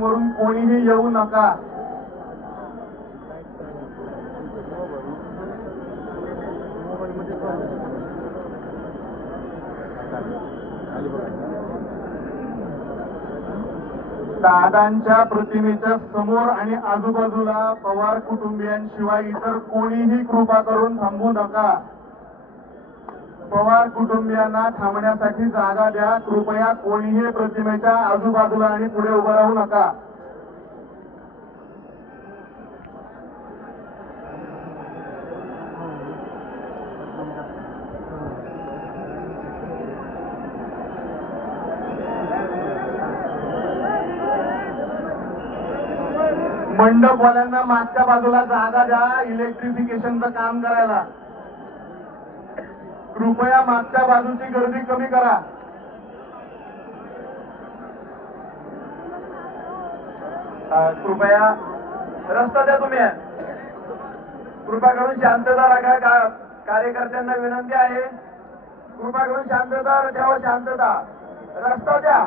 वरून कोणीही येऊ नका। दादांच्या प्रतिमेच्या समोर आणि आजूबाजूला पवार कुटुंबियांशिवाय इतर कोणीही कृपा करून थांबू नका। पवार कुटुंबियांना थांबण्यासाठी जागा द्या। कृपया कोणीही प्रतिमेच्या आजूबाजूला आणि पुढे उभं राहू नका। मंडपवाल्यांना मागच्या बाजूला जागा द्या इलेक्ट्रिफिकेशनचं काम करायला। कृपया मागच्या बाजूची गर्दी कमी करा। कृपया रस्ता द्या तुम्ही। कृपा करून शांतता राखा। कार्यकर्त्यांना विनंती आहे, कृपा करून शांतता ठेवा। शांतता, रस्ता द्या।